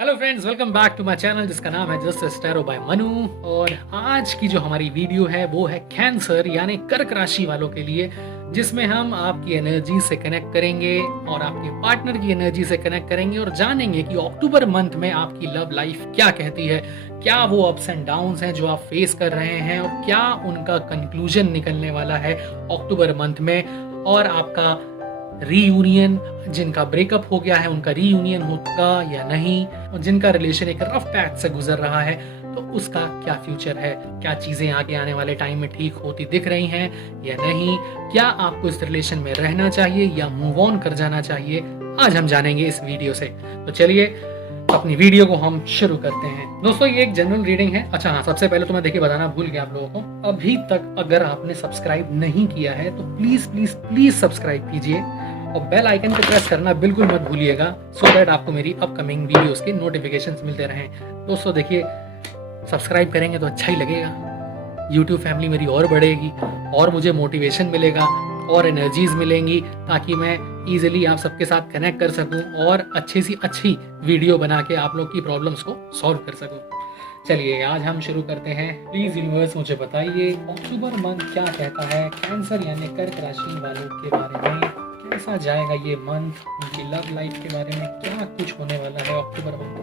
Hello friends, welcome back to my channel जिसका नाम है जस्ट टैरो बाय मनु। और आज की जो हमारी वीडियो है वो है कैंसर यानी कर्क राशि वालों के लिए, जिसमें हम आपकी एनर्जी से कनेक्ट करेंगे और आपके पार्टनर की एनर्जी से कनेक्ट करेंगे और जानेंगे कि अक्टूबर मंथ में आपकी लव लाइफ क्या कहती है, क्या वो अप्स एंड डाउन्स हैं जो आप फेस कर रहे हैं और क्या उनका कंक्लूजन निकलने वाला है अक्टूबर मंथ में। और आपका रीयूनियन, जिनका ब्रेकअप हो गया है उनका रीयूनियन होगा या नहीं, और जिनका रिलेशन एक रफ पैच से गुजर रहा है तो उसका क्या फ्यूचर है, क्या चीजें आगे आने वाले टाइम में ठीक होती दिख रही हैं या नहीं, क्या आपको इस रिलेशन में रहना चाहिए या मूव ऑन कर जाना चाहिए, आज हम जानेंगे इस वीडियो से। तो चलिए अपनी वीडियो को हम शुरू करते हैं। दोस्तों, ये एक जनरल रीडिंग है। अच्छा हाँ, सबसे पहले तो मैं देखिए बताना भूल गया आप लोगों को, अभी तक अगर आपने सब्सक्राइब नहीं किया है तो प्लीज प्लीज प्लीज सब्सक्राइब कीजिए और बेल आइकन पे प्रेस करना बिल्कुल मत भूलिएगा, सो दैट आपको मेरी अपकमिंग वीडियोस के नोटिफिकेशंस मिलते रहें। दोस्तों देखिए, सब्सक्राइब करेंगे तो अच्छा ही लगेगा, यूट्यूब फैमिली मेरी और बढ़ेगी और मुझे मोटिवेशन मिलेगा और एनर्जीज मिलेंगी, ताकि मैं इजीली आप सबके साथ कनेक्ट कर सकूं और अच्छी सी अच्छी वीडियो बना के आप लोग की प्रॉब्लम्स को सॉल्व कर सकूं। चलिए आज हम शुरू करते हैं। प्लीज यूनिवर्स मुझे बताइए अक्टूबर मंथ क्या कहता है कैंसर यानी कर्क राशि वालों के बारे में, कैसा जाएगा ये मंथ, उनकी लव लाइफ के बारे में क्या कुछ होने वाला है अक्टूबर मंथ में।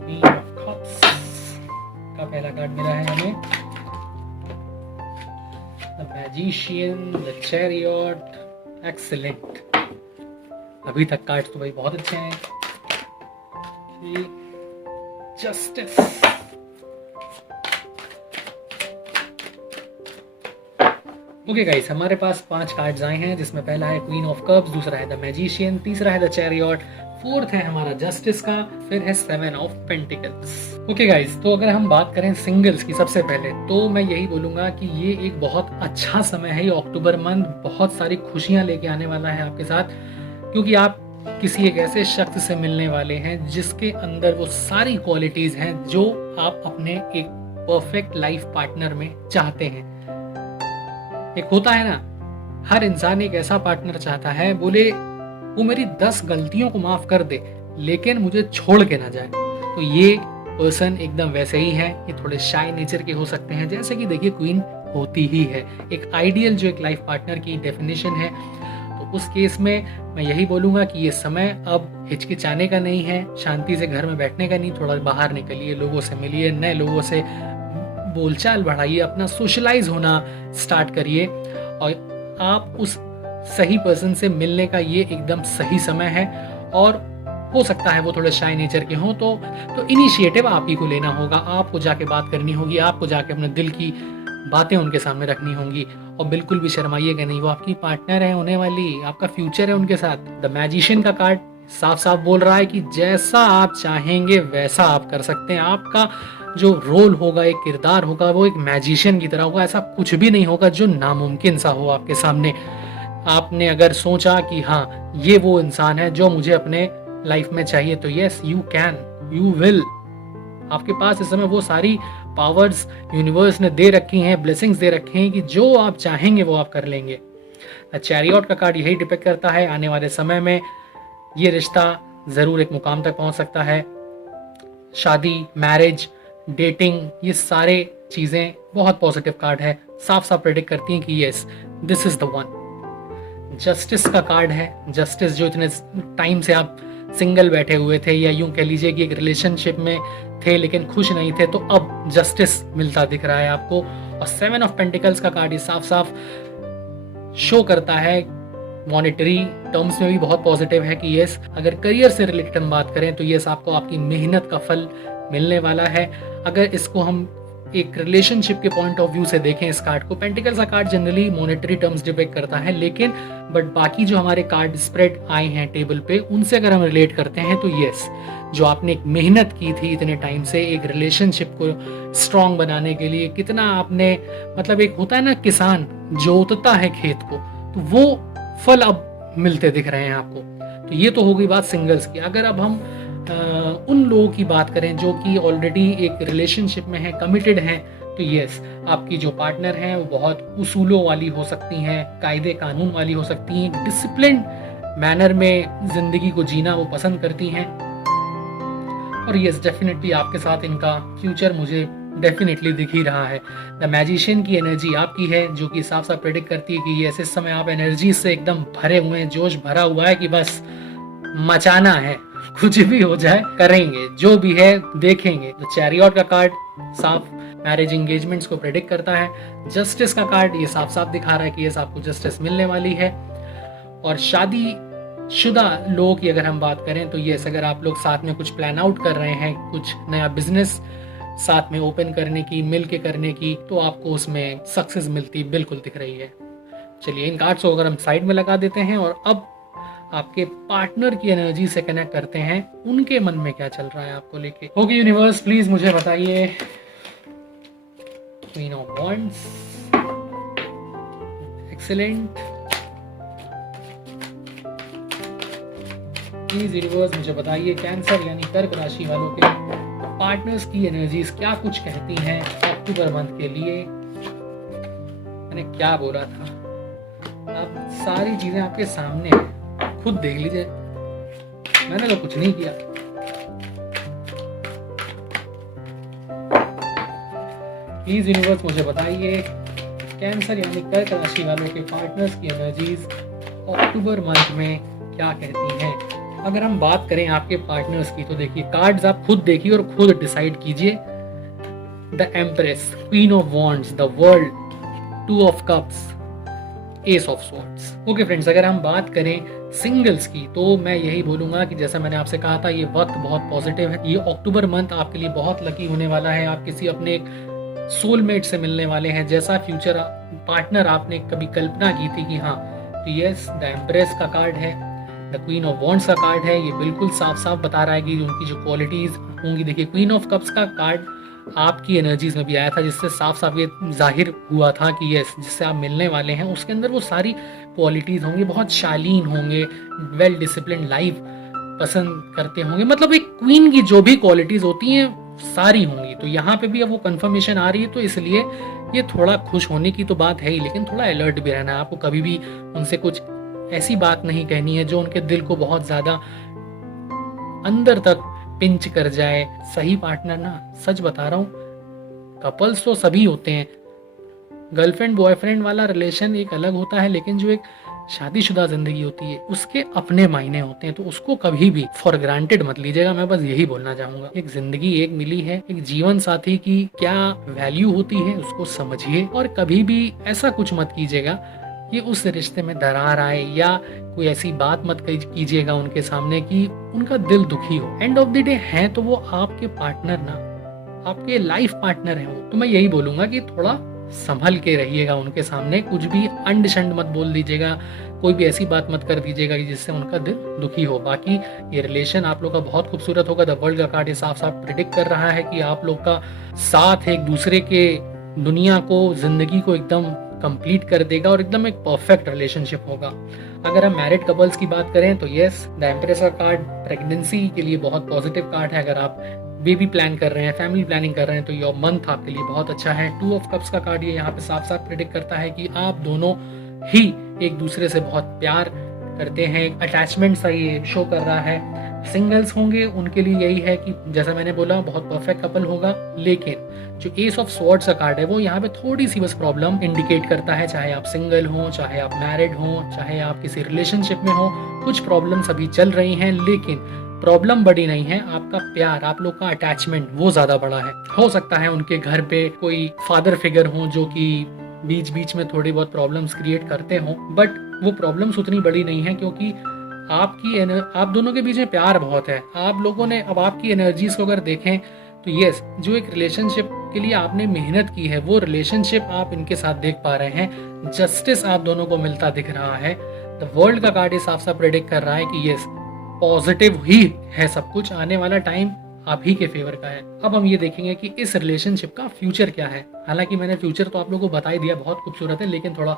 क्वीन ऑफ कप्स का पहला कार्ड मिला है हमें, the magician, the chariot. Excellent, अभी तक कार्ड्स तो भाई बहुत अच्छे हैं। जस्टिस, ओके गाइस, हमारे पास 5 कार्ड्स आए हैं, जिसमें पहला है क्वीन ऑफ कप्स, दूसरा है द मैजिशियन, तीसरा है द चैरियट, फोर्थ है हमारा जस्टिस का, फिर है 7 ऑफ पेंटिकल्स। ओके गाइस, तो अगर हम बात करें सिंगल्स की सबसे पहले, तो मैं यही बोलूंगा कि ये एक बहुत अच्छा समय है। ये अक्टूबर मंथ बहुत सारी खुशियां लेके आने वाला है आपके साथ, क्योंकि आप किसी एक ऐसे शख्स से मिलने वाले हैं जिसके अंदर वो सारी क्वालिटीज हैं जो आप अपने एक परफेक्ट लाइफ पार्टनर में चाहते हैं। एक होता है ना, हर इंसान एक ऐसा पार्टनर चाहता है, बोले वो मेरी 10 गलतियों को माफ कर दे लेकिन मुझे छोड़ के ना जाए। तो ये पर्सन एकदम वैसे ही है। ये थोड़े शाय नेचर के हो सकते हैं, जैसे कि देखिए क्वीन होती ही है। एक आइडियल जो एक लाइफ पार्टनर की डेफिनेशन है, तो उस केस में मैं यही बोलूंगा कि ये समय अब हिचकिचाने का नहीं है, शांति से घर में बैठने का नहीं, थोड़ा बाहर निकलिए, लोगों से मिलिए, नए लोगों से बोलचाल बढ़ाइए, अपना सोशलाइज होना स्टार्ट करिए और आप उस सही पर्सन से मिलने का ये एकदम सही समय है। और हो सकता है वो थोड़े शाय नेचर के हों, तो इनिशिएटिव आप ही को लेना होगा, आपको जाके बात करनी होगी, आपको जाके अपने दिल की बातें उनके सामने रखनी होंगी। और बिल्कुल भी शर्माइएगा नहीं, वो आपकी पार्टनर है होने वाली, आपका फ्यूचर है उनके साथ। द मैजिशियन का कार्ड साफ साफ बोल रहा है कि जैसा आप चाहेंगे वैसा आप कर सकते हैं। आपका जो रोल होगा, एक किरदार होगा, वो एक मैजिशियन की तरह होगा। ऐसा कुछ भी नहीं होगा जो नामुमकिन सा हो आपके सामने। आपने अगर सोचा कि हाँ ये वो इंसान है जो मुझे अपने लाइफ में चाहिए, तो yes you can, you will. आपके पास इस समय वो सारी पावर्स यूनिवर्स ने दे रखी हैं, ब्लेसिंग्स दे रखे हैं कि जो आप चाहेंगे वो आप कर लेंगे। चैरियट का कार्ड यही डिपेक्ट करता है, आने वाले समय में ये रिश्ता जरूर एक मुकाम तक पहुंच सकता है। शादी, मैरिज, डेटिंग, ये सारे चीजें बहुत पॉजिटिव कार्ड है, साफ साफ प्रेडिक्ट करती हैं कि yes this is the one. Justice का कार्ड है। जस्टिस, जो इतने टाइम से आप सिंगल बैठे हुए थे या यूं कह लीजिए कि एक रिलेशनशिप में थे लेकिन खुश नहीं थे, तो अब जस्टिस मिलता दिख रहा है आपको। और 7 ऑफ पेंटिकल्स का कार्ड साफ साफ शो करता है, मॉनेटरी टर्म्स में भी बहुत पॉजिटिव है कि यस, अगर करियर से रिलेटेड हम बात करें तो यस आपको आपकी मेहनत का फल मिलने वाला है। अगर इसको हम एक रिलेशनशिप के पॉइंट ऑफ व्यू से देखें इस कार्ड को, पेंटिकल्स का card generally monetary terms depict करता है, लेकिन बट बाकी जो हमारे कार्ड स्प्रेड आए हैं टेबल पे, उनसे अगर हम रिलेट करते हैं तो यस, जो आपने एक मेहनत की थी इतने टाइम से एक रिलेशनशिप को स्ट्रांग बनाने के लिए, कितना आपने, मतलब एक होता है ना किसान जोतता है खेत को, तो वो फल अब मिलते दिख रहे हैं आपको। तो ये तो हो गई बात सिंगल्स की। अगर अब हम उन लोगों की बात करें जो कि ऑलरेडी एक रिलेशनशिप में हैं, कमिटेड हैं, तो यस, आपकी जो पार्टनर हैं वो बहुत उसूलों वाली हो सकती हैं, कायदे कानून वाली हो सकती हैं, डिसिप्लिन मैनर में ज़िंदगी को जीना वो पसंद करती हैं। और यस, डेफिनेटली आपके साथ इनका फ्यूचर मुझे डेफिनेटली दिख ही रहा है। द मैजिशियन की एनर्जी आपकी है, जो कि साफ साफ प्रेडिक्ट करती है कि यस, इस समय आप एनर्जी से एकदम भरे हुए हैं, जोश भरा हुआ है कि बस मचाना है, कुछ भी हो जाए करेंगे, जो भी है देखेंगे। द चैरियट का कार्ड साफ मैरिज एंगेजमेंट्स को प्रेडिक्ट करता है। जस्टिस का कार्ड ये साफ साफ दिखा रहा है कि यस, आपको जस्टिस मिलने वाली है। और शादी शुदा लोग की अगर हम बात करें तो यस, अगर आप लोग साथ में कुछ प्लान आउट कर रहे हैं, कुछ नया बिजनेस साथ में ओपन करने की, मिल के करने की, तो आपको उसमें सक्सेस मिलती बिल्कुल दिख रही है। चलिए, इन कार्ड्स को अगर हम साइड में लगा देते हैं और अब आपके पार्टनर की एनर्जी से कनेक्ट करते हैं, उनके मन में क्या चल रहा है आपको लेके। ओके यूनिवर्स, प्लीज मुझे बताइए। Queen of wands, excellent. Please universe मुझे बताइए, कैंसर यानी कर्क राशि वालों के पार्टनर्स की एनर्जीज क्या कुछ कहती हैं अक्टूबर मंथ के लिए। मैंने क्या बोला था, आप सारी चीजें आपके सामने हैं, खुद देख लीजिए, मैंने तो कुछ नहीं किया। प्लीज यूनिवर्स मुझे बताइए, कैंसर यानी कर्क राशि वालों के पार्टनर्स की एनर्जीज अक्टूबर मंथ में क्या कहती हैं। अगर हम बात करें आपके पार्टनर्स की तो देखिए, कार्ड्स आप खुद देखिए और खुद डिसाइड कीजिए। The empress, queen of wands, the world, two of cups, S of swords. Okay friends, अगर हम बात करें सिंगल्स की तो मैं यही बोलूंगा कि जैसा मैंने आपसे कहा था, ये वक्त बहुत पॉजिटिव है। ये अक्टूबर मंथ आपके लिए बहुत लकी होने वाला है। आप किसी अपने सोलमेट से मिलने वाले हैं, जैसा फ्यूचर पार्टनर आपने कभी कल्पना की थी कि हाँ, तो यस, द एम्प्रेस का कार्ड है, द क्वीन ऑफ वॉन्ड्स का कार्ड है। ये बिल्कुल साफ साफ बता रहा है कि उनकी जो क्वालिटीज होंगी। देखिए, क्वीन ऑफ कप्स का कार्ड आपकी एनर्जीज में भी आया था, जिससे साफ साफ ये जाहिर हुआ था कि यस, जिससे आप मिलने वाले हैं उसके अंदर वो सारी क्वालिटीज होंगी, बहुत शालीन होंगे, वेल डिसिप्लिन लाइफ पसंद करते होंगे। मतलब एक क्वीन की जो भी क्वालिटीज होती हैं सारी होंगी। तो यहाँ पे भी अब वो कंफर्मेशन आ रही है, तो इसलिए ये थोड़ा खुश होने की तो बात है ही, लेकिन थोड़ा अलर्ट भी रहना है आपको। कभी भी उनसे कुछ ऐसी बात नहीं कहनी है जो उनके दिल को बहुत ज्यादा अंदर तक पिंच कर जाए। सही पार्टनर ना, सच बता रहा हूँ, कपल्स तो सभी होते हैं, गर्लफ्रेंड बॉयफ्रेंड वाला रिलेशन एक अलग होता है, लेकिन जो एक शादीशुदा जिंदगी होती है उसके अपने मायने होते हैं। तो उसको कभी भी फॉर ग्रांटेड मत लीजिएगा। मैं बस यही बोलना चाहूंगा, एक जिंदगी एक मिली है, एक जीवन साथी की क्या वैल्यू होती है उसको समझिए, और कभी भी ऐसा कुछ मत कीजिएगा कि उस रिश्ते में दरार आए, या कोई ऐसी बात मत कीजिएगा उनके सामने कि उनका दिल दुखी हो। एंड ऑफ द डे है तो वो आपके पार्टनर ना, आपके लाइफ पार्टनर है वो। तो मैं यही बोलूंगा कि थोड़ा संभल के रहिएगा उनके सामने, कुछ भी अंड शंड मत बोल दीजिएगा, कोई भी ऐसी बात मत कर दीजिएगा कि जिससे उनका दिल दुखी हो। बाकी ये रिलेशन आप लोग का बहुत खूबसूरत होगा। द वर्ल्ड का कार्ड ये साफ साफ प्रिडिक्ट कर रहा है कि आप लोग का साथ एक दूसरे के दुनिया को, जिंदगी को एकदम कंप्लीट कर देगा और एकदम एक परफेक्ट रिलेशनशिप होगा। अगर हम मैरिड कपल्स की बात करें तो यस, द एम्प्रेस का कार्ड प्रेगनेंसी के लिए बहुत पॉजिटिव कार्ड है। अगर आप बेबी प्लान कर रहे हैं, फैमिली प्लानिंग कर रहे हैं, तो ये मंथ आपके लिए बहुत अच्छा है। टू ऑफ कप्स का कार्ड ये यहाँ पे साफ साफ प्रेडिक्ट करता है कि आप दोनों ही एक दूसरे से बहुत प्यार करते हैं, अटैचमेंट सा ये शो कर रहा है। सिंगल्स होंगे उनके लिए यही है कि जैसा मैंने बोला, बहुत परफेक्ट कपल होगा। लेकिन जो एस ऑफ स्वॉर्ड्स का कार्ड है वो यहाँ पे थोड़ी सी बस प्रॉब्लम इंडिकेट करता है। चाहे आप सिंगल हो, चाहे आप मैरिड हो, चाहे आप किसी रिलेशनशिप में हो, कुछ प्रॉब्लम्स अभी चल रही हैं, लेकिन प्रॉब्लम बड़ी नहीं है। आपका प्यार, आप लोग का अटैचमेंट वो ज्यादा बड़ा है। हो सकता है उनके घर पे कोई फादर फिगर हो जो कि बीच बीच में थोड़ी बहुत प्रॉब्लम्स क्रिएट करते हो, बट वो प्रॉब्लम्स उतनी बड़ी नहीं है, क्योंकि आप दोनों के बीच में प्यार बहुत है। आप लोगों ने अब आपकी एनर्जीज को अगर देखें तो यस, जो एक रिलेशनशिप के लिए आपने मेहनत की है वो रिलेशनशिप आप इनके साथ देख पा रहे हैं। जस्टिस आप दोनों को मिलता दिख रहा है। द वर्ल्ड का कार्ड साफ साफ प्रेडिक्ट कर रहा है कि यस, पॉजिटिव ही है सब कुछ, आने वाला टाइम आप ही के फेवर का है। अब हम ये देखेंगे कि इस रिलेशनशिप का फ्यूचर क्या है। हालांकि मैंने फ्यूचर तो आप लोगों को बता ही दिया, बहुत खूबसूरत है, लेकिन थोड़ा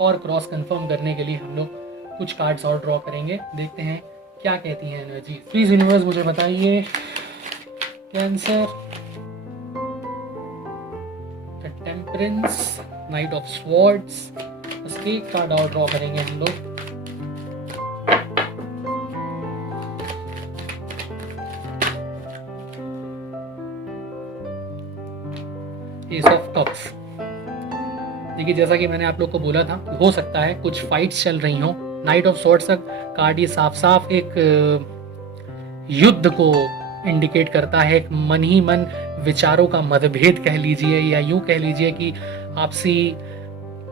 और क्रॉस कंफर्म करने के लिए हम लोग कुछ कार्ड्स और ड्रॉ करेंगे। देखते हैं क्या कहती है एनर्जी। प्लीज यूनिवर्स मुझे बताइए, cancer, temperance, night of swords, बस एक कार्ड और ड्रॉ करेंगे हम लोग। S of cups. देखिए जैसा कि मैंने आप लोग को बोला था, हो सकता है कुछ फाइट्स चल रही हो। नाइट ऑफ स्वॉर्ड्स का कार्ड ये साफ साफ एक युद्ध को इंडिकेट करता है, एक मन ही मन विचारों का मतभेद कह लीजिए, या यूं कह लीजिए कि आपसी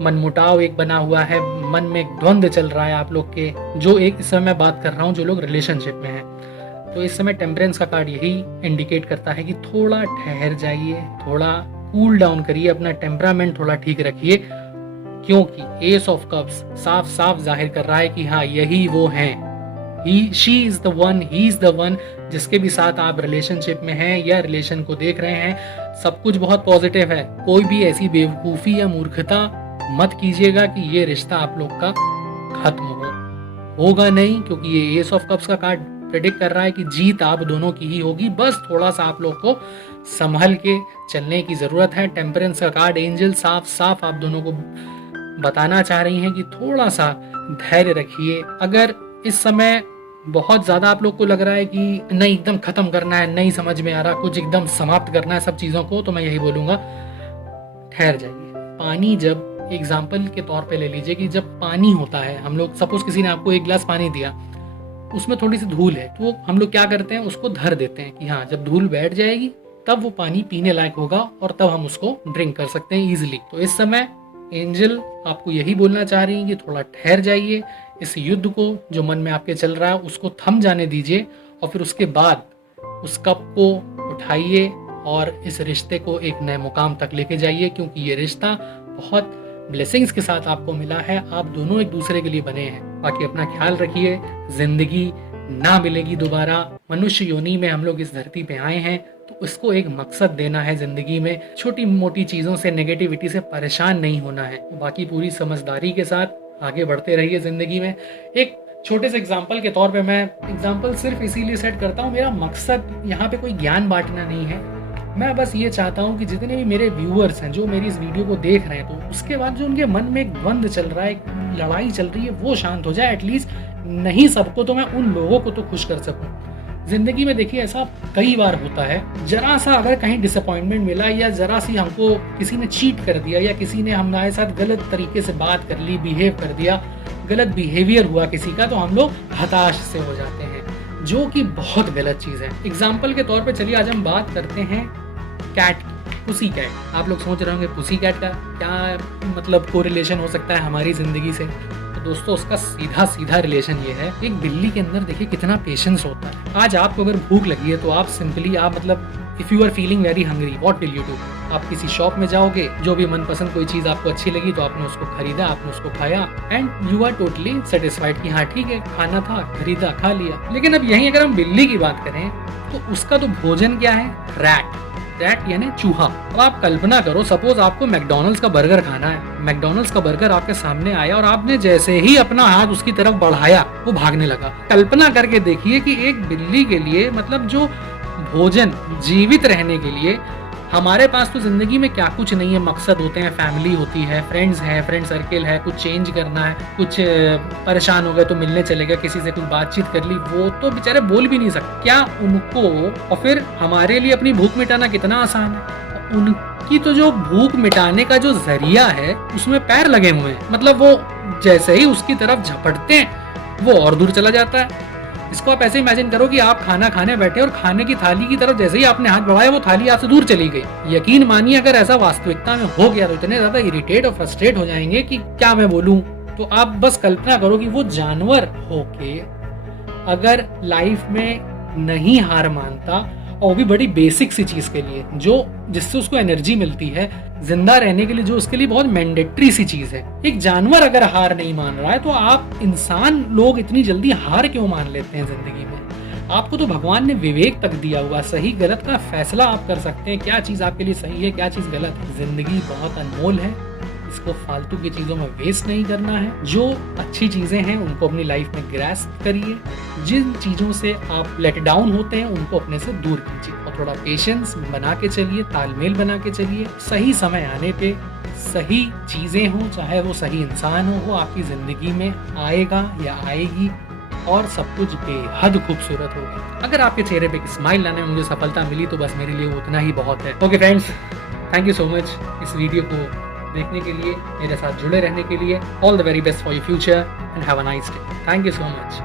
मनमुटाव एक बना हुआ है, मन में एक द्वंद्व चल रहा है आप लोग के, जो एक इस समय मैं बात कर रहा हूँ जो लोग रिलेशनशिप में हैं। तो इस समय टेम्परेंस का कार्ड यही इंडिकेट करता है कि थोड़ा ठहर जाइए, थोड़ा कूल डाउन करिए, अपना टेम्परामेंट थोड़ा ठीक रखिए, क्योंकि एस ऑफ कप्स साफ साफ जाहिर कर रहा है कि हाँ यही वो हैं, she is the one, he is the one, जिसके भी साथ आप रिलेशनशिप में हैं या रिलेशन को देख रहे हैं। सब कुछ बहुत पॉजिटिव है, कोई भी ऐसी बेवकूफ़ी या मूर्खता मत कीजिएगा कि ये रिश्ता आप लोग का खत्म होगा नहीं, क्योंकि ये एस ऑफ कप्स का कार्ड प्रेडिक्ट कर रहा है कि जीत आप दोनों की ही होगी। बस थोड़ा सा आप लोग को संभल के चलने की जरूरत है। टेम्परेंस का कार्ड एंजल साफ साफ आप दोनों को बताना चाह रही हैं कि थोड़ा सा धैर्य रखिए। अगर इस समय बहुत ज़्यादा आप लोग को लग रहा है कि नहीं एकदम ख़त्म करना है, नहीं समझ में आ रहा, कुछ एकदम समाप्त करना है सब चीज़ों को, तो मैं यही बोलूँगा ठहर जाइए। पानी जब एग्जाम्पल के तौर पे ले लीजिए कि जब पानी होता है, हम लोग सपोज किसी ने आपको एक गिलास पानी दिया, उसमें थोड़ी सी धूल है, तो हम लोग क्या करते हैं, उसको धर देते हैं कि हाँ जब धूल बैठ जाएगी तब वो पानी पीने लायक होगा और तब हम उसको ड्रिंक कर सकते हैं ईजिली। तो इस समय एंजल आपको यही बोलना चाह रही हैं कि थोड़ा ठहर जाइए, इस युद्ध को जो मन में आपके चल रहा है उसको थम जाने दीजिए, और फिर उसके बाद उस कप को उठाइए और इस रिश्ते को एक नए मुकाम तक लेके जाइए, क्योंकि ये रिश्ता बहुत ब्लेसिंग्स के साथ आपको मिला है, आप दोनों एक दूसरे के लिए बने हैं। बाकी अपना ख्याल रखिए, जिंदगी ना मिलेगी दोबारा, मनुष्य योनि में हम लोग इस धरती पे आए हैं तो इसको एक मकसद देना है जिंदगी में, छोटी मोटी चीज़ों से, नेगेटिविटी से परेशान नहीं होना है। बाकी पूरी समझदारी के साथ आगे बढ़ते रहिए ज़िंदगी में। एक छोटे से एग्जाम्पल के तौर पे, मैं एग्जाम्पल सिर्फ इसीलिए सेट करता हूँ, मेरा मकसद यहाँ पे कोई ज्ञान बांटना नहीं है, मैं बस ये चाहता हूँ कि जितने भी मेरे व्यूअर्स हैं जो मेरी इस वीडियो को देख रहे हैं, तो उसके बाद जो उनके मन में एक द्वंद्व चल रहा है, एक लड़ाई चल रही है, वो शांत हो जाए। एटलीस्ट नहीं सबको तो मैं उन लोगों को तो खुश कर सकूँ। जिंदगी में देखिए ऐसा कई बार होता है, जरा सा अगर कहीं डिसअपॉइंटमेंट मिला, या जरा सी हमको किसी ने चीट कर दिया, या किसी ने हमारे साथ गलत तरीके से बात कर ली, बिहेव कर दिया, गलत बिहेवियर हुआ किसी का, तो हम लोग हताश से हो जाते हैं, जो कि बहुत गलत चीज़ है। एग्जाम्पल के तौर पे चलिए आज हम बात करते हैं कैट, पुसी कैट। आप लोग सोच रहे होंगे पुसी कैट का क्या मतलब कोरिलेशन हो सकता है हमारी ज़िंदगी से। तो दोस्तों उसका सीधा सीधा रिलेशन ये है, एक बिल्ली के अंदर देखिए कितना पेशेंस होता है। आज आपको अगर भूख लगी है तो आप simply if you are feeling very hungry, what will you do? आप किसी शॉप में जाओगे, जो भी मनपसंद कोई चीज़ आपको अच्छी लगी तो आपने उसको खरीदा, आपने उसको खाया, and you are totally satisfied कि हाँ ठीक है, खाना था, खरीदा, खा लिया। लेकिन अब यहीं अगर हम बिल्ली की बात करें तो उसका तो भोजन क्या है? रैट यानी चूहा। अब आप कल्पना करो, सपोज आपको मैकडोनल्ड्स का बर्गर खाना है, मैकडोनल्ड्स का बर्गर आपके सामने आया और आपने जैसे ही अपना हाथ उसकी तरफ बढ़ाया वो भागने लगा। कल्पना करके देखिए कि एक बिल्ली के लिए मतलब जो भोजन जीवित रहने के लिए, हमारे पास तो जिंदगी में क्या कुछ नहीं है, मकसद होते हैं, फैमिली होती है, फ्रेंड्स हैं, फ्रेंड सर्किल है, कुछ चेंज करना है, कुछ परेशान हो गए तो मिलने चले गए, किसी से कुछ बातचीत कर ली, वो तो बेचारे बोल भी नहीं सकते, क्या उनको, और फिर हमारे लिए अपनी भूख मिटाना कितना आसान है। उनकी तो जो भूख मिटाने का जो जरिया है उसमें पैर लगे हुए हैं, मतलब वो जैसे ही उसकी तरफ झपटते हैं वो और दूर चला जाता है। इसको आप ऐसे इमेजिन करो कि आप खाना खाने बैठे और खाने की थाली की तरफ जैसे ही आपने हाथ बढ़ाया वो थाली आपसे दूर चली गई। यकीन मानिए अगर ऐसा वास्तविकता में हो गया तो इतने ज्यादा इरिटेट और फ्रस्ट्रेट हो जाएंगे कि क्या मैं बोलूं। तो आप बस कल्पना करो कि वो जानवर होके अगर लाइफ में नहीं हार मानता, और भी बड़ी बेसिक सी चीज के लिए जो जिससे उसको एनर्जी मिलती है जिंदा रहने के लिए, जो उसके लिए बहुत मैंडेटरी सी चीज है। एक जानवर अगर हार नहीं मान रहा है तो आप इंसान लोग इतनी जल्दी हार क्यों मान लेते हैं जिंदगी में? आपको तो भगवान ने विवेक तक दिया हुआ, सही गलत का फैसला आप कर सकते हैं, क्या चीज आपके लिए सही है, क्या चीज गलत है। जिंदगी बहुत अनमोल है, इसको फालतू की चीजों में वेस्ट नहीं करना है। जो अच्छी चीजें हैं उनको अपनी लाइफ में ग्रैस्प करिए, जिन चीजों से आप लेट डाउन होते हैं उनको अपने से दूर कीजिए, और थोड़ा पेशेंस बना के चलिए, तालमेल बना के चलिए। सही समय आने पे सही चीज़ें हों, चाहे वो सही इंसान हो, वो आपकी ज़िंदगी में आएगा या आएगी और सब कुछ बेहद खूबसूरत होगा। अगर आपके चेहरे पे एक स्माइल लाने में मुझे सफलता मिली तो बस मेरे लिए वो उतना ही बहुत है। Okay friends, thank you so much इस वीडियो को देखने के लिए, मेरे साथ जुड़े रहने के लिए। All the very best for your future and have a nice day. Thank you so much.